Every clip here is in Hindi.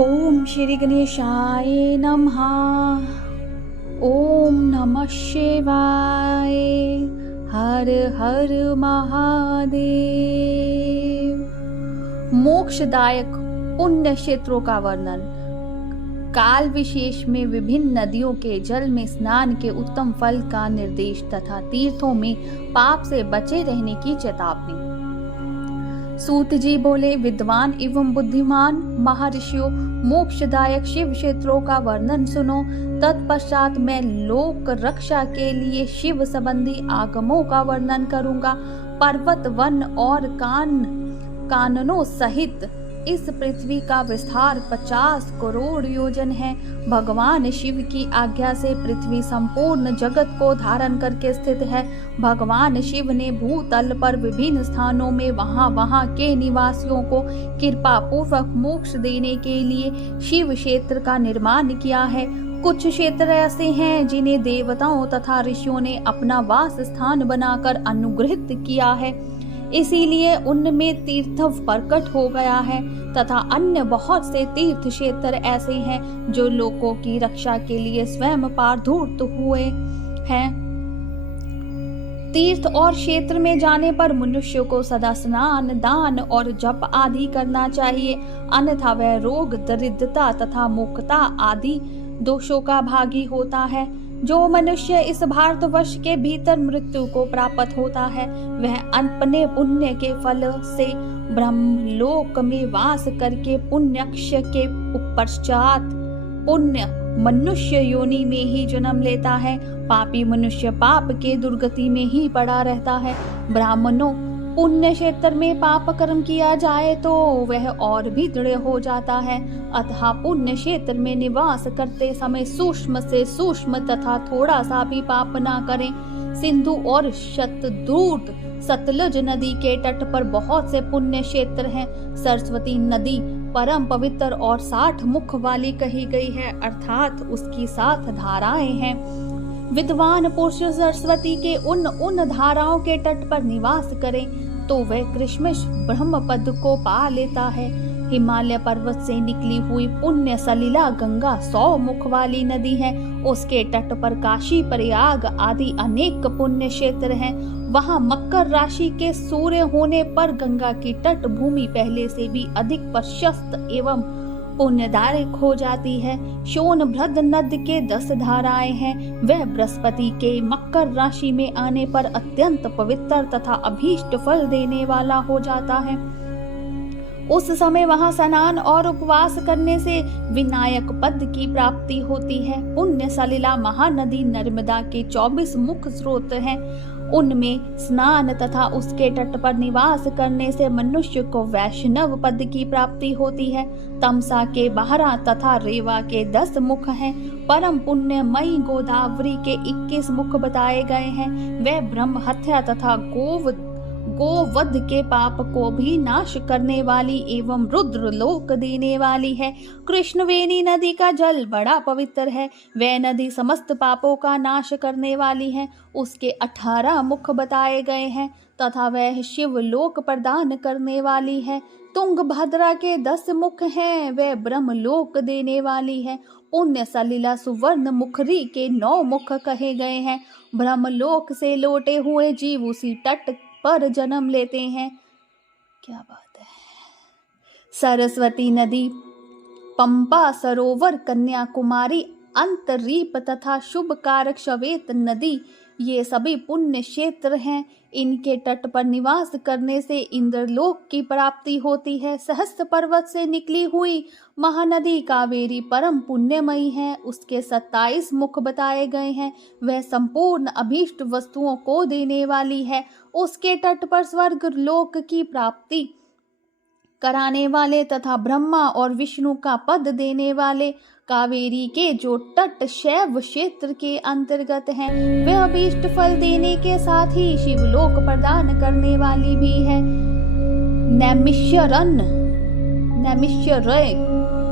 ओम श्री गणेशाय नमः। ओम नमः शिवाय। हर हर महादेव। मोक्षदायक पुण्य क्षेत्रों का वर्णन। काल विशेष में विभिन्न नदियों के जल में स्नान के उत्तम फल का निर्देश तथा तीर्थों में पाप से बचे रहने की चेतावनी। सूत जी बोले, विद्वान एवं बुद्धिमान महर्षियों, मोक्षदायक शिव क्षेत्रों का वर्णन सुनो। तत्पश्चात मैं लोक रक्षा के लिए शिव संबंधी आगमों का वर्णन करूंगा। पर्वत, वन और काननों सहित इस पृथ्वी का विस्तार 50 करोड़ योजन है। भगवान शिव की आज्ञा से पृथ्वी संपूर्ण जगत को धारण करके स्थित है। भगवान शिव ने भूतल पर विभिन्न स्थानों में वहां के निवासियों को कृपा पूर्वक मोक्ष देने के लिए शिव क्षेत्र का निर्माण किया है। कुछ क्षेत्र ऐसे हैं जिन्हें देवताओं तथा ऋषियों ने अपना वास स्थान बनाकर अनुग्रहित किया है, इसीलिए उनमें तीर्थ प्रकट हो गया है। तथा अन्य बहुत से तीर्थ क्षेत्र ऐसे हैं जो लोगों की रक्षा के लिए स्वयं पारधूर्त हुए हैं। तीर्थ और क्षेत्र में जाने पर मनुष्य को सदा स्नान, दान और जप आदि करना चाहिए, अन्यथा वह रोग, दरिद्रता तथा मूर्खता आदि दोषों का भागी होता है। जो मनुष्य इस भारतवर्ष के भीतर मृत्यु को प्राप्त होता है, वह अपने पुण्य के फल से ब्रह्मलोक में वास करके पुण्यक्ष के पश्चात पुण्य मनुष्य योनि में ही जन्म लेता है। पापी मनुष्य पाप के दुर्गति में ही पड़ा रहता है। ब्राह्मणों, पुण्य क्षेत्र में पाप कर्म किया जाए तो वह और भी दृढ़ हो जाता है। अतः पुण्य क्षेत्र में निवास करते समय सूक्ष्म से सूक्ष्म तथा थोड़ा सा भी पाप ना करें। सिंधु और शतद्रुत सतलज नदी के तट पर बहुत से पुण्य क्षेत्र हैं। सरस्वती नदी परम पवित्र और 60 मुख वाली कही गई है, अर्थात उसकी 7 धाराएं हैं। विद्वान पुरुष सरस्वती के उन धाराओं के तट पर निवास करें तो वह कृष्ण ब्रह्म पद को पा लेता है। हिमालय पर्वत से निकली हुई पुण्य सलिला गंगा 100 मुख वाली नदी है। उसके तट पर काशी, प्रयाग आदि अनेक पुण्य क्षेत्र हैं। वहां मकर राशि के सूर्य होने पर गंगा की तट भूमि पहले से भी अधिक प्रशस्त एवं पुण्यदायक हो जाती है। सोनभद्र नद के 10 धाराएं हैं। वह बृहस्पति के मकर राशि में आने पर अत्यंत पवित्र तथा अभीष्ट फल देने वाला हो जाता है। उस समय वहां स्नान और उपवास करने से विनायक पद की प्राप्ति होती है। पुण्य सलिला महानदी नर्मदा के 24 मुख स्रोत हैं। उनमें स्नान तथा उसके तट पर निवास करने से मनुष्य को वैष्णव पद की प्राप्ति होती है। तमसा के 12 तथा रेवा के 10 मुख हैं। परम पुण्यमयी गोदावरी के 21 मुख बताए गए हैं। वह ब्रह्म हत्या तथा गोवध के पाप को भी नाश करने वाली एवं रुद्र लोक देने वाली है। कृष्णवेणी नदी का जल बड़ा पवित्र है। वह नदी समस्त पापों का नाश करने वाली है। उसके 18 मुख बताए गए हैं तथा वह शिव लोक प्रदान करने वाली है। तुंगभद्रा के 10 मुख हैं। वह ब्रह्मलोक देने वाली है। पुण्य सलिला सुवर्ण मुखरी के 9 मुख कहे गए हैं। ब्रह्मलोक से लौटे हुए जीव उसी तट पर जन्म लेते हैं। क्या बात है। सरस्वती नदी, पंपा सरोवर, कन्याकुमारी, अंतरीप तथा शुभ कारक श्वेत नदी, ये सभी पुण्य क्षेत्र हैं। इनके तट पर निवास करने से इंद्रलोक की प्राप्ति होती है। सहस्त्र पर्वत से निकली हुई महानदी कावेरी परम पुण्यमयी है। उसके 27 मुख बताए गए हैं। वह संपूर्ण अभीष्ट वस्तुओं को देने वाली है। उसके तट पर स्वर्ग लोक की प्राप्ति कराने वाले तथा ब्रह्मा और विष्णु का पद देने वाले कावेरी के जो तट शैव क्षेत्र के अंतर्गत हैं, वह अभीष्ट फल देने के साथ ही शिवलोक प्रदान करने वाली भी है। नैमिषारण्य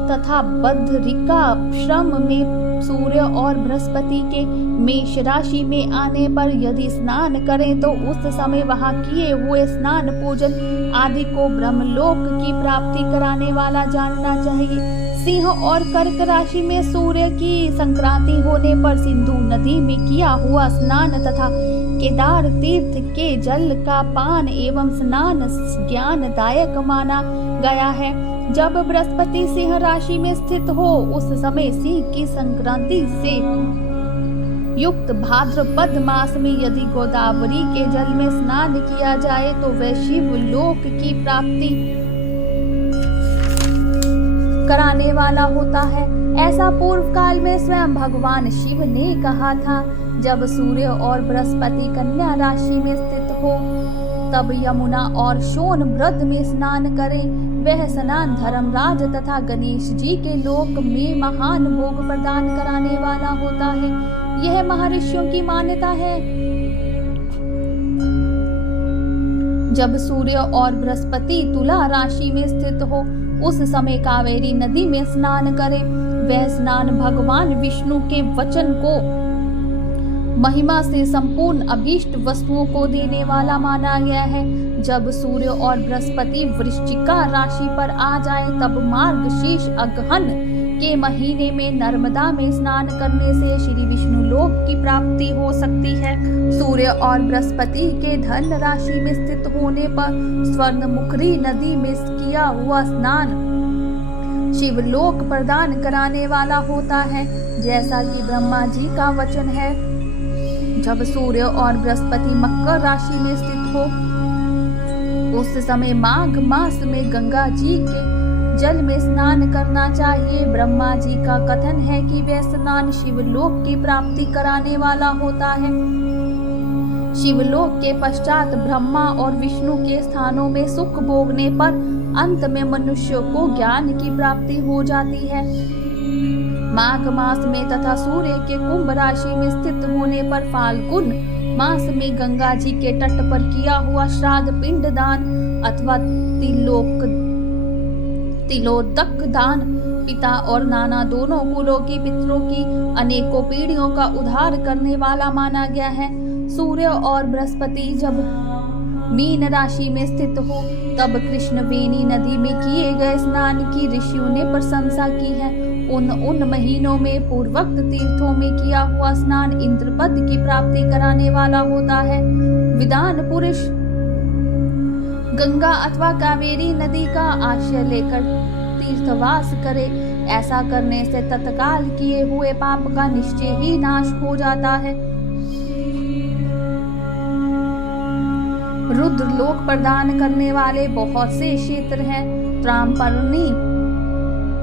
तथा बद्रिका श्रम में सूर्य और बृहस्पति के मेष राशि में आने पर यदि स्नान करें तो उस समय वहां किए हुए स्नान पूजन आदि को ब्रह्मलोक की प्राप्ति कराने वाला जानना चाहिए। सिंह और कर्क राशि में सूर्य की संक्रांति होने पर सिंधु नदी में किया हुआ स्नान तथा केदार तीर्थ के जल का पान एवं स्नान ज्ञानदायक माना गया है। जब बृहस्पति सिंह राशि में स्थित हो उस समय सिंह की संक्रांति से युक्त भाद्रपद मास में यदि गोदावरी के जल में स्नान किया जाए तो वह शिव लोक की प्राप्ति कराने वाला होता है। ऐसा पूर्व काल में स्वयं भगवान शिव ने कहा था। जब सूर्य और बृहस्पति कन्या राशि में स्थित हो तब यमुना और सोनभद्र में स्नान करें। वह स्नान धर्मराज तथा गणेश जी के लोक में महान भोग प्रदान कराने वाला होता है। यह महर्षियों की मान्यता है। जब सूर्य और बृहस्पति तुला राशि में स्थित हो उस समय कावेरी नदी में स्नान करें। वह स्नान भगवान विष्णु के वचन को महिमा से संपूर्ण अभीष्ट वस्तुओं को देने वाला माना गया है। जब सूर्य और बृहस्पति वृश्चिका राशि पर आ जाए तब मार्गशीर्ष अगहन के महीने में नर्मदा में स्नान करने से श्री विष्णु लोक की प्राप्ति हो सकती है। सूर्य और बृहस्पति के धन राशि में स्थित होने पर स्वर्णमुखरी नदी में किया हुआ स्नान शिवलोक प्रदान कराने वाला होता है, जैसा कि ब्रह्मा जी का वचन है। जब सूर्य और बृहस्पति मकर राशि में स्थित हो उस समय माघ मास में गंगा जी के जल में स्नान करना चाहिए। ब्रह्मा जी का कथन है कि वह स्नान शिवलोक की प्राप्ति कराने वाला होता है। शिवलोक के पश्चात ब्रह्मा और विष्णु के स्थानों में सुख भोगने पर अंत में मनुष्य को ज्ञान की प्राप्ति हो जाती है। माघ मास में तथा सूर्य के कुंभ राशि में स्थित होने पर फाल्गुन मास में गंगा जी के तट पर किया हुआ श्राद्ध पिंड दान अथवा तिलोदक दान पिता और नाना दोनों कुलों की पितरों की अनेकों पीढ़ियों का उद्धार करने वाला माना गया है। सूर्य और बृहस्पति जब मीन राशि में स्थित हो तब कृष्णवेणी नदी में किए गए स्नान की ऋषियों ने प्रशंसा की है। उन महीनों में पूर्वोक्त तीर्थों में किया हुआ स्नान इंद्रपद की प्राप्ति कराने वाला होता है। विद्वान पुरुष गंगा अथवा कावेरी नदी का आश्रय लेकर तीर्थवास करे। ऐसा करने से तत्काल किए हुए पाप का निश्चय ही नाश हो जाता है। रुद्र लोक प्रदान करने वाले बहुत से क्षेत्र हैं। त्रामपर्णी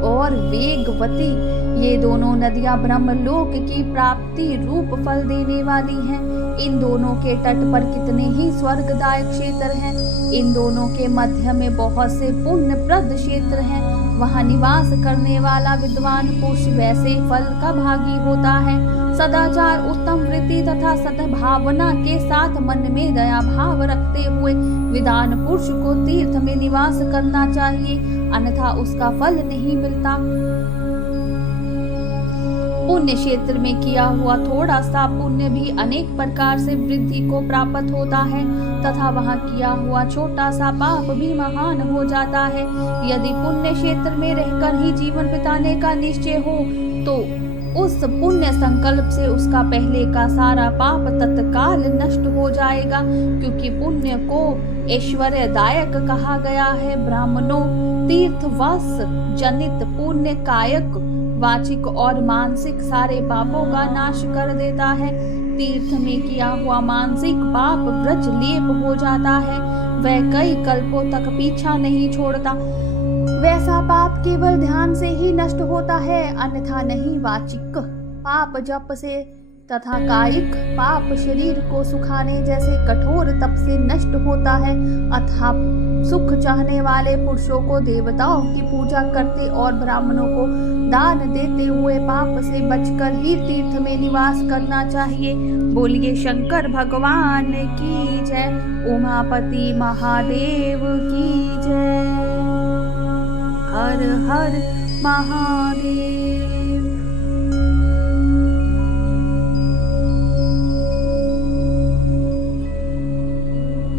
और वेगवती ये दोनों नदियां ब्रह्मलोक की प्राप्ति रूप फल देने वाली हैं। इन दोनों के तट पर कितने ही स्वर्गदायक क्षेत्र हैं। इन दोनों के मध्य में बहुत से पुण्यप्रद क्षेत्र हैं। वहां निवास करने वाला विद्वान पुरुष वैसे फल का भागी होता है। सदाचार, उत्तम वृत्ति तथा सद्भावना के साथ मन में दया भाव रखते हुए विद्वान पुरुष को तीर्थ में निवास करना चाहिए, अन्यथा उसका फल नहीं मिलता। पुण्य क्षेत्र में किया हुआ थोड़ा सा पुण्य भी अनेक प्रकार से वृद्धि को प्राप्त होता है तथा वहाँ किया हुआ छोटा सा पाप भी महान हो जाता है। यदि पुण्य क्षेत्र में रहकर ही जीवन बिताने का निश्चय हो तो उस पुण्य संकल्प से उसका पहले का सारा पाप तत्काल नष्ट हो जाएगा, क्योंकि पुण्य को ऐश्वर्यदायक कहा गया है। ब्राह्मणों तीर्थवास जनित पुण्य कायक, वाचिक और मानसिक सारे पापों का नाश कर देता है। तीर्थ में किया हुआ मानसिक पाप व्रज लेप हो जाता है, वह कई कल्पों तक पीछा नहीं छोड़ता। वैसा पाप केवल ध्यान से ही नष्ट होता है, अन्यथा नहीं। वाचिक पाप जप से तथा कायिक पाप शरीर को सुखाने जैसे कठोर तप से नष्ट होता है। अथवा सुख चाहने वाले पुरुषों को देवताओं की पूजा करते और ब्राह्मणों को दान देते हुए पाप से बचकर ही तीर्थ में निवास करना चाहिए। बोलिए शंकर भगवान की जय, उमापति महादेव की जय। हर हर महादेव।